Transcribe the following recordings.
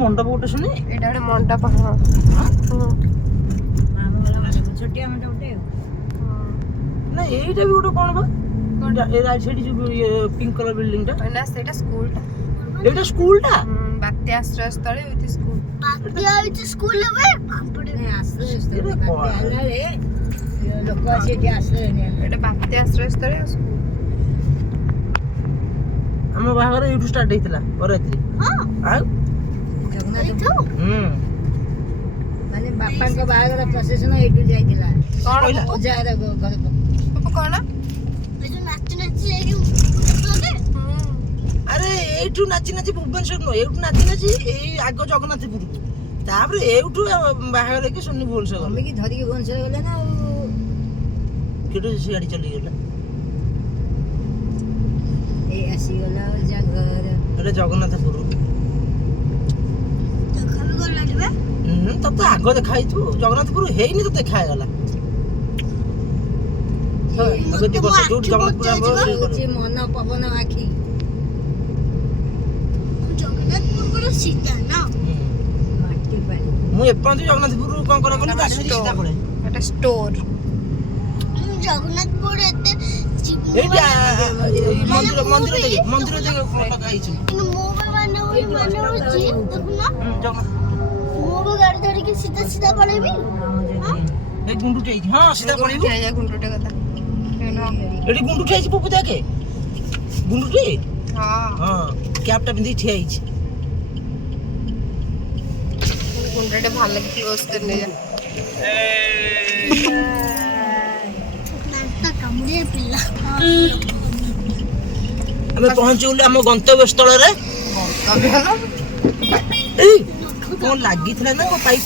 मंडप गोटे सुनी मंडप छोटिया मंडप ना एटा भी गोटे कौन बा राइट साइड जो पिंक कलर बिल्डिंग टा ना सेटा स्कूल टा एटा स्कूल टा बात्या आश्रय स्थल विथ स्कूल बात्या विथ स्कूल लेवे बापरे नहीं आश्रय स्थल बात्या रे लोक सेठी आश्रय ने एटा बात्या आश्रय स्थल स्कूल हम बाहर यूट्यूब स्टार्ट हेतला बरात्री हां आ जगन्नाथ माने बापा को बाहर प्रोसेशन एटू जाइतिला कोन पूजा रे घर कोन जो नाच जाएगी अरे एठू नाची नाची भुवनेश्वर नो एठू नाची नाची ए आगो जगन्नाथपुर तापर एठू बाहर के सुन्नी भुवनेश्वर मम्मी की धरी के भुवनेश्वर गले ना केटो से गाड़ी चली गेला ए आसी गला जा घर अरे जगन्नाथपुर खाबे गोल लागबे तब तो आगो देखाई तू जगन्नाथपुर हेइनी तो देखा गला अगति बस जो जगन्नाथपुर मन पवन आखी जगन्नाथपुर को सीता ना माटी पानी मु एपंत जगन्नाथपुर कोन करा बोली बासी सीधा पड़े एटा स्टोर जगन्नाथपुर एते एटा मंदिर देखे फोटो खाइछु मोबाइल माने होची देखना मोबाइल गाड़ी धरि के सीधा सीधा पड़ेबी हां ए गुंडू टे हां सीधा पड़ेबी या गुंडोटे कथा एडी गुंडू टे पप्पू देखे गुंडू टे हां हां कैपटा बिंदी ठे आइछ गुंडोटे ভাল লাগে ক্লোজ करने जा नाता कमरे पिल्ला हमें पहुंचुले हम गंतव्य स्थल रे ए कोन लागी थला ना को पाइप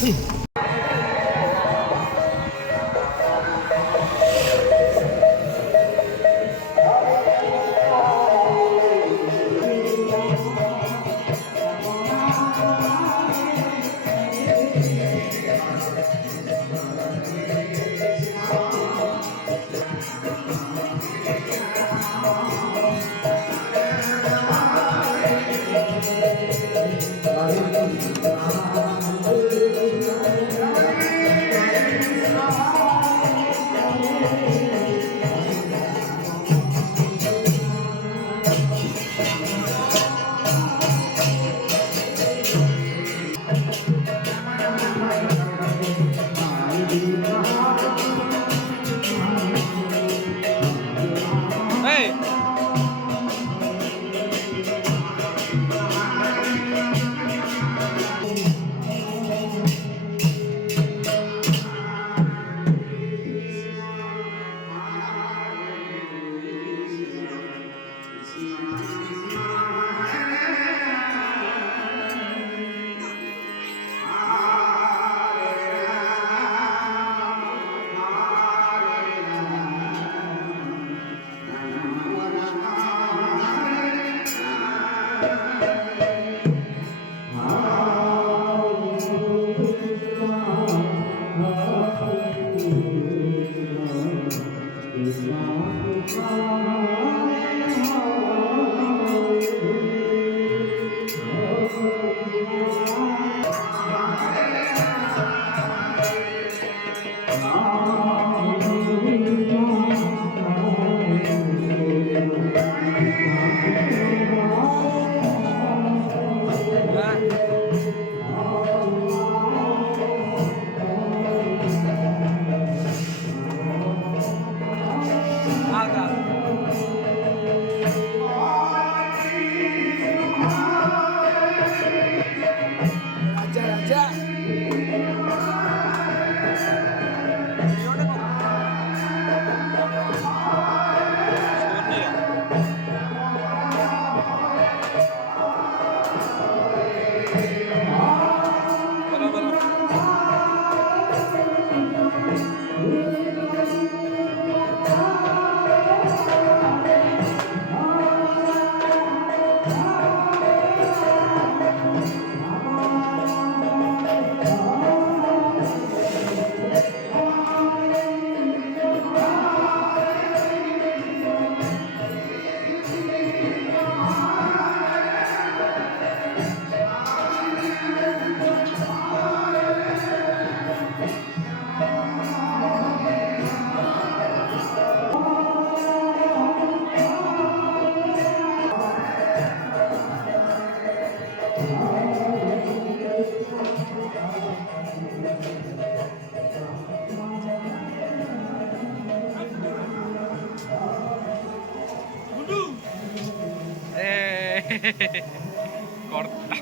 କର୍ତ୍ତା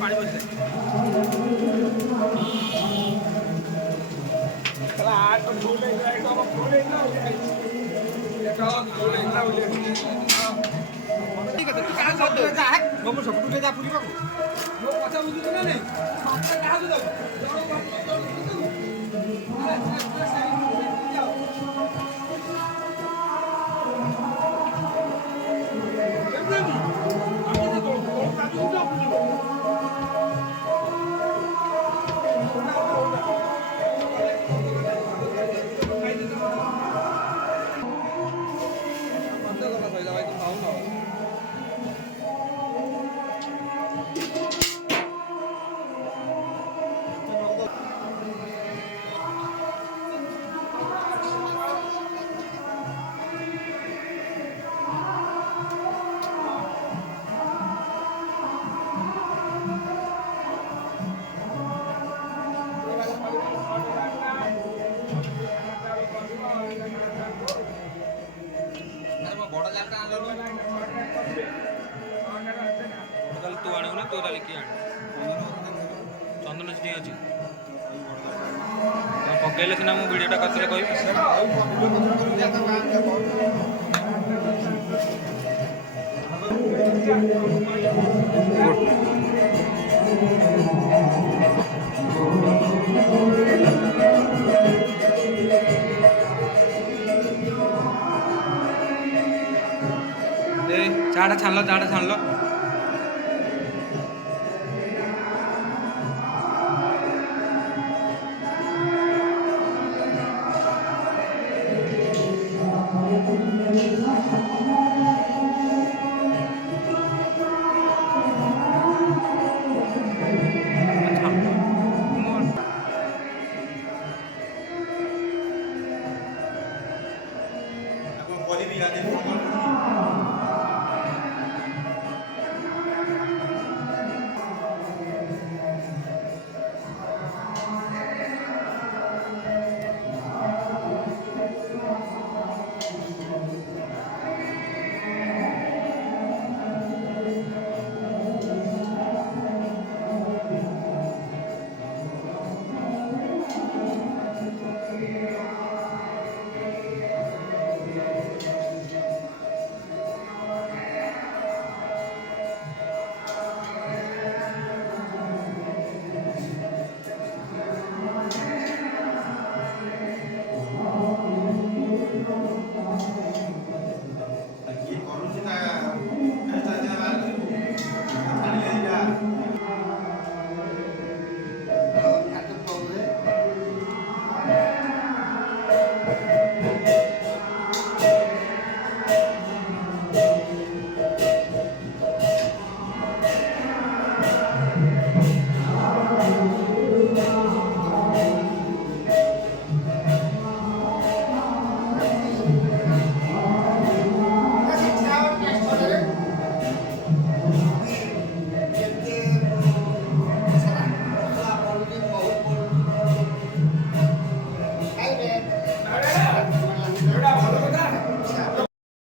ପାଣି ତୁ ଆଣିବୁ ନା ତୋ ଡାଲି କିଏ ଆଣିବୁ ଚନ୍ଦନ ସେଠି ଅଛି ପକେଇଲେ ସିନା ମୁଁ ଭିଡ଼ିଓଟା କରିଥିଲେ କହିବି ଚାଟା ଛାଣିଲ କରିବି